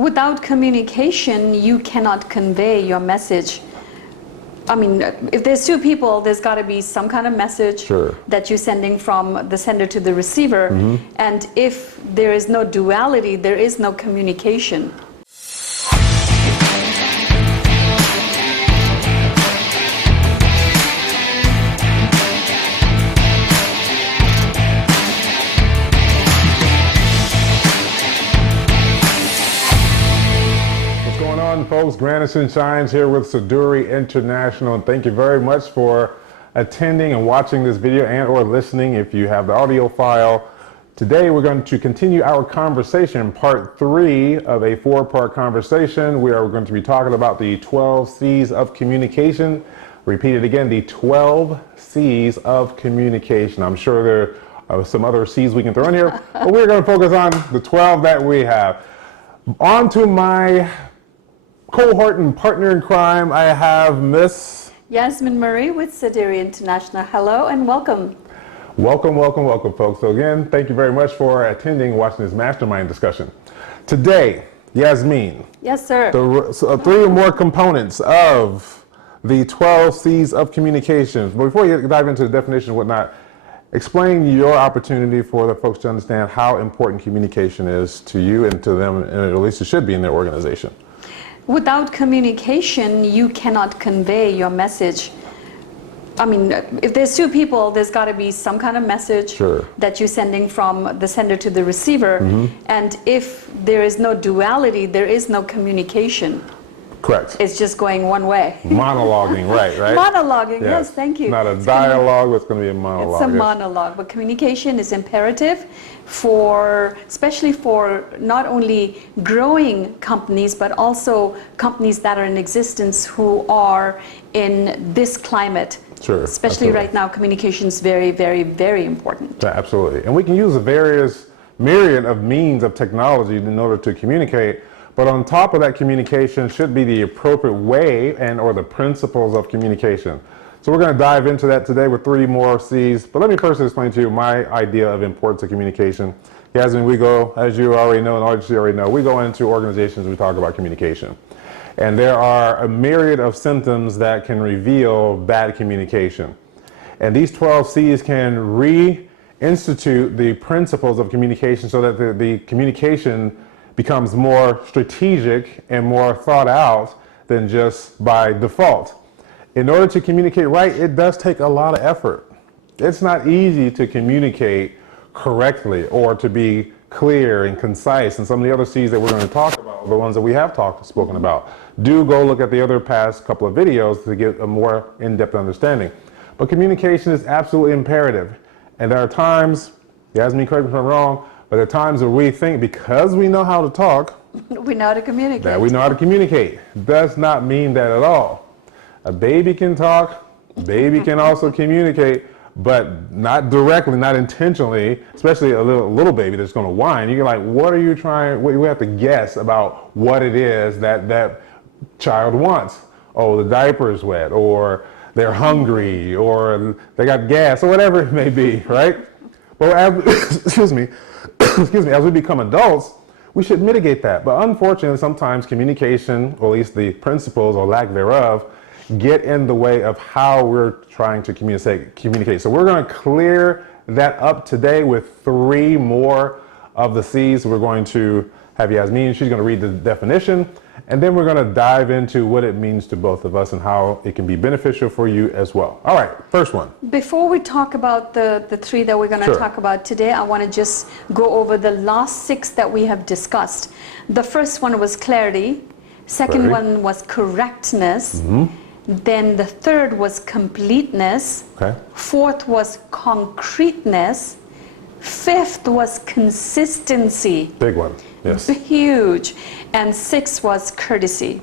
Without communication, you cannot convey your message. I mean, if there's two people, there's got to be some kind of message that you're sending from the sender to the receiver. And if there is no duality, there is no communication. Folks, Grandison Shines here with Seduire International, and thank you very much for attending and watching this video and or listening if you have the audio file. Today we're going to continue our conversation, part 3 of a 4-part conversation. We are going to be talking about the 12 C's of communication. Repeat it again, the 12 C's of communication. I'm sure there are some other C's we can throw in here, but we're going to focus on the 12 that we have. On to my cohort and partner in crime, I have Miss Yasmin Murray with Seduire International. Hello and welcome. Welcome, welcome, welcome, folks. So again, thank you very much for attending, watching this mastermind discussion. Today, Yasmin. Yes, sir. The 3 or more components of the 12 C's of communication. But before you dive into the definition and whatnot, explain your opportunity for the folks to understand how important communication is to you and to them, and at least it should be in their organization. Without communication, you cannot convey your message. I mean, if there's two people, there's got to be some kind of message that you're sending from the sender to the receiver. And if there is no duality, there is no communication. Correct. It's just going one way. Monologuing, right? Monologuing, yes, thank you. Not a dialogue, it's going to be a monologue. It's a monologue, but communication is imperative for, especially for not only growing companies, but also companies that are in existence who are in this climate. Especially right now, communication is very, very, very important. Yeah, absolutely. And we can use a myriad of means of technology in order to communicate. But on top of that, communication should be the appropriate way and or the principles of communication. So we're going to dive into that today with 3 more C's. But let me first explain to you my idea of importance of communication. Yasmin, we go, as you already know, and all you already know, we go into organizations, we talk about communication. And there are a myriad of symptoms that can reveal bad communication. And these 12 C's can reinstitute the principles of communication so that the communication becomes more strategic and more thought out than just by default. In order to communicate right, it does take a lot of effort. It's not easy to communicate correctly or to be clear and concise. And some of the other C's that we're going to talk about, the ones that we have spoken about, do go look at the other past couple of videos to get a more in-depth understanding. But communication is absolutely imperative. And there are times, Yasmin, correct me if I'm wrong, but there are times where we think because we know how to talk, we know how to communicate. That we know how to communicate. Does not mean that at all. A baby can talk, a baby can also communicate, but not directly, not intentionally, especially a little baby that's going to whine. You're like, what are you trying, we have to guess about what it is that child wants. Oh, the diaper is wet, or they're hungry, or they got gas, or whatever it may be, right? Well, excuse me, as we become adults, we should mitigate that. But unfortunately, sometimes communication, or at least the principles or lack thereof, get in the way of how we're trying to communicate. So we're going to clear that up today with 3 more of the C's. We're going to have Yasmin, she's going to read the definition, and then we're going to dive into what it means to both of us and how it can be beneficial for you as well. All right, first one. Before we talk about the 3 that we're going to talk about today, I want to just go over the last 6 that we have discussed. The first one was clarity. Second one was correctness. Then the 3rd was completeness. 4th was concreteness. 5th was consistency. Big one. Yes. Huge. And 6th was courtesy.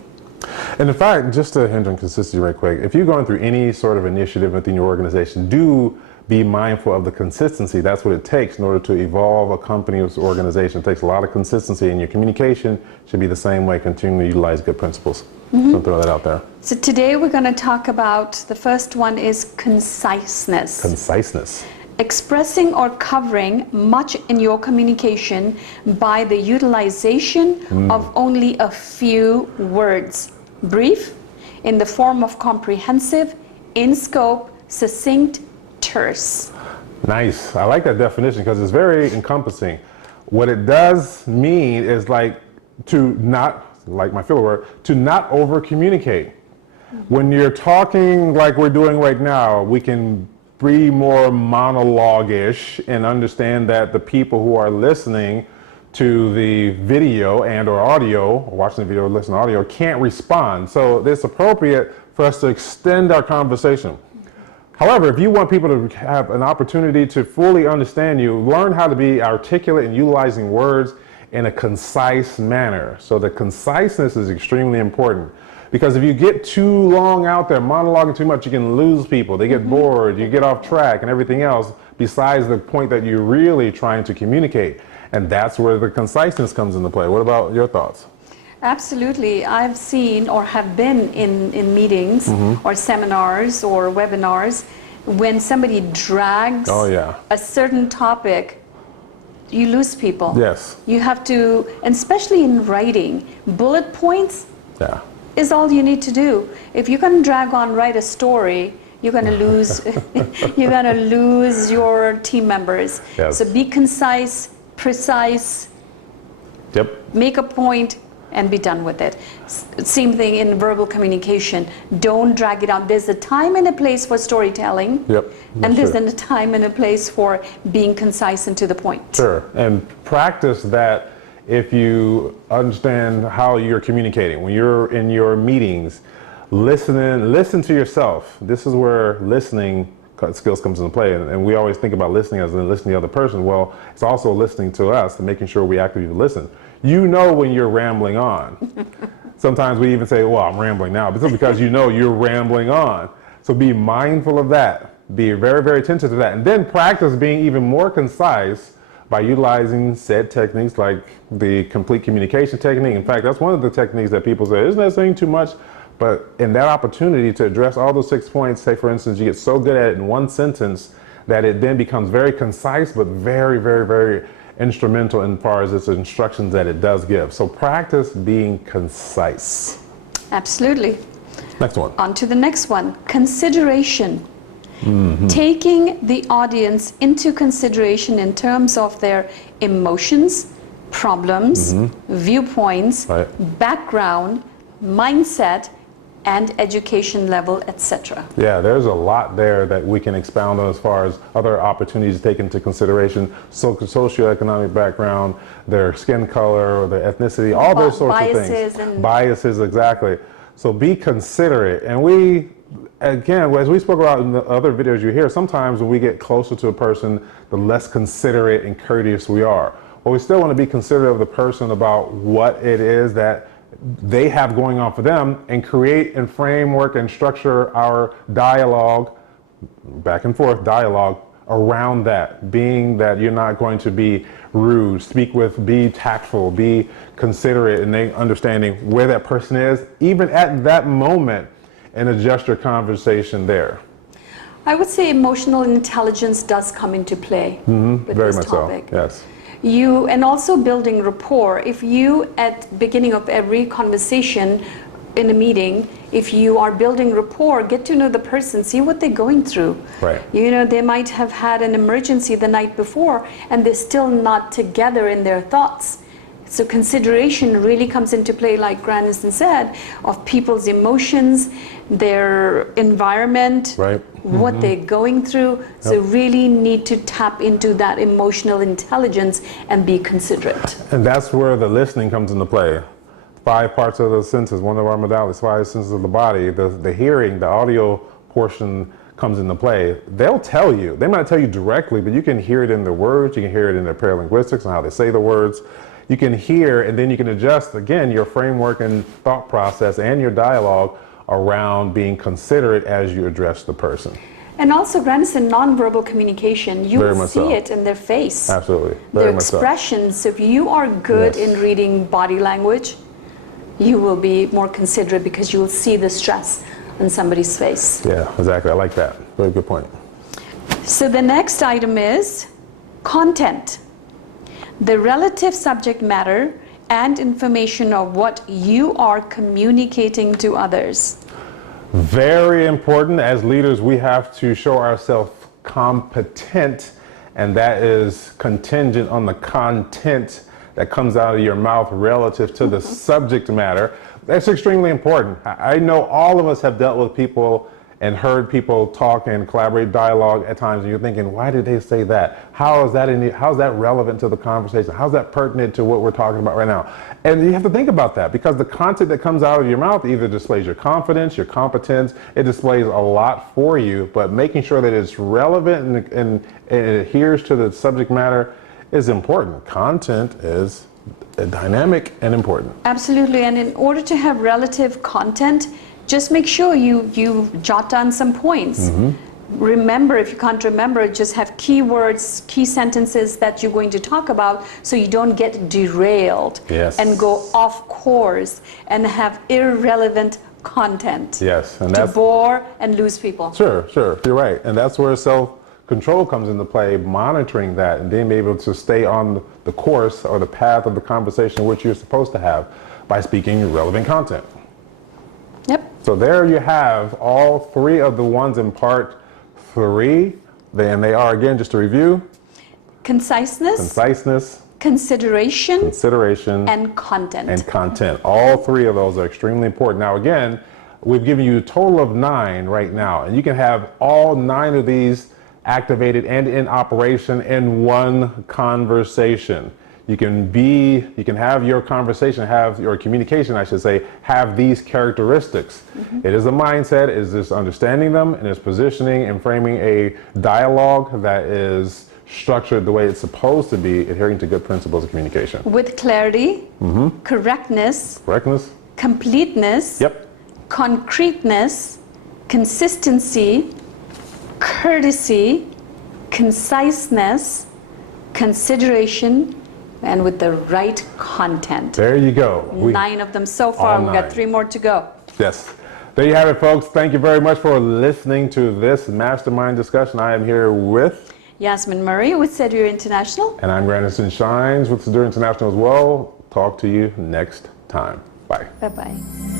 And in fact, just to hint on consistency right quick, if you're going through any sort of initiative within your organization, do be mindful of the consistency. That's what it takes in order to evolve a company or organization. It takes a lot of consistency, and your communication should be the same way. Continue to utilize good principles. So throw that out there. So today we're going to talk about, the first one is conciseness. Conciseness. expressing or covering much in your communication by the utilization of only a few words. Brief, in the form of comprehensive, in scope, succinct, terse. Nice. I like that definition because it's very encompassing. What it does mean is like to not, like my filler word, to not over communicate. When you're talking like we're doing right now, we can be more monologue-ish and understand that the people who are listening to the video and or audio, or watching the video or listening to audio, can't respond. So it's appropriate for us to extend our conversation. However, if you want people to have an opportunity to fully understand you, learn how to be articulate and utilizing words in a concise manner. So the conciseness is extremely important. Because if you get too long out there monologuing too much, you can lose people. They get bored, you get off track and everything else besides the point that you're really trying to communicate. And that's where the conciseness comes into play. What about your thoughts? Absolutely. I've seen or have been in meetings or seminars or webinars when somebody drags a certain topic, you lose people. Yes. You have to, and especially in writing, bullet points is all you need to do. If you're going to drag on, write a story, you're going to lose you're going to lose your team members. Yes. So be concise, precise, make a point, and be done with it. Same thing in verbal communication. Don't drag it out. There's a time and a place for storytelling, and there's a time and a place for being concise and to the point. Sure, and practice that. If you understand how you're communicating, when you're in your meetings, listen to yourself. This is where listening skills comes into play. And we always think about listening as in listening to the other person. Well, it's also listening to us and making sure we actively listen. You know when you're rambling on. Sometimes we even say, well, I'm rambling now. But it's because you know you're rambling on. So be mindful of that. Be very, very attentive to that. And then practice being even more concise by utilizing said techniques like the complete communication technique. In fact, that's one of the techniques that people say, isn't that saying too much? But in that opportunity to address all those 6 points, say for instance, you get so good at it in one sentence that it then becomes very concise, but very, very, very instrumental in far as its instructions that it does give. So practice being concise. Absolutely. Next one. On to the next one, consideration. Taking the audience into consideration in terms of their emotions, problems, viewpoints, background, mindset, and education level, etc. Yeah, there's a lot there that we can expound on as far as other opportunities to take into consideration, socioeconomic background, their skin color, or their ethnicity, all those sorts of things. Biases, exactly. So be considerate. And we, again, as we spoke about in the other videos you hear, sometimes when we get closer to a person, the less considerate and courteous we are. But we still want to be considerate of the person about what it is that they have going on for them and create and framework and structure our dialogue, back and forth dialogue, around that, being that you're not going to be rude, be tactful, be considerate, and they understanding where that person is, even at that moment, and adjust your conversation there. I would say emotional intelligence does come into play with Very this much topic. So, yes. And also building rapport. If you, at beginning of every conversation in a meeting, if you are building rapport, get to know the person, see what they're going through. Right. You know, they might have had an emergency the night before and they're still not together in their thoughts. So consideration really comes into play, like Grandison said, of people's emotions, their environment, what they're going through. So really need to tap into that emotional intelligence and be considerate. And that's where the listening comes into play. 5 parts of the senses, one of our modalities, 5 senses of the body, the hearing, the audio portion comes into play. They'll tell you, they might not tell you directly, but you can hear it in their words, you can hear it in their paralinguistics and how they say the words. You can hear, and then you can adjust, again, your framework and thought process and your dialogue around being considerate as you address the person. And also, Grandison, nonverbal communication, you will see it in their face. Absolutely. Their expressions. If you are good in reading body language, you will be more considerate because you will see the stress on somebody's face. Yeah, exactly. I like that. Very good point. So the next item is content. The relative subject matter and information of what you are communicating to others. Very important. As leaders, we have to show ourselves competent, and that is contingent on the content that comes out of your mouth relative to the subject matter. That's extremely important. I know all of us have dealt with people and heard people talk and collaborate dialogue at times, and you're thinking, why did they say that? How's that relevant to the conversation? How's that pertinent to what we're talking about right now? And you have to think about that, because the content that comes out of your mouth either displays your confidence, your competence, it displays a lot for you, but making sure that it's relevant and it adheres to the subject matter is important. Content is dynamic and important. Absolutely, and in order to have relative content, just make sure you jot down some points. Remember, if you can't remember, just have keywords, key sentences that you're going to talk about, so you don't get derailed and go off course and have irrelevant content. Yes, and to bore and lose people. Sure, you're right. And that's where self-control comes into play, monitoring that and being able to stay on the course or the path of the conversation which you're supposed to have by speaking relevant content. Yep. So there you have all three of the ones in part 3. And they are, again, just to review: conciseness, consideration, and content. All 3 of those are extremely important. Now, again, we've given you a total of 9 right now, and you can have all 9 of these activated and in operation in one conversation. You can have your conversation, have your communication, I should say, have these characteristics. It is a mindset, it is just understanding them, and it's positioning and framing a dialogue that is structured the way it's supposed to be, adhering to good principles of communication. With clarity, correctness, completeness, concreteness, consistency, courtesy, conciseness, consideration, and with the right content. There you go. 9 of them so far. We've got 3 more to go. Yes. There you have it, folks. Thank you very much for listening to this mastermind discussion. I am here with Yasmin Murray with Seduire International. And I'm Grandison Shines with Seduire International as well. Talk to you next time. Bye. Bye-bye.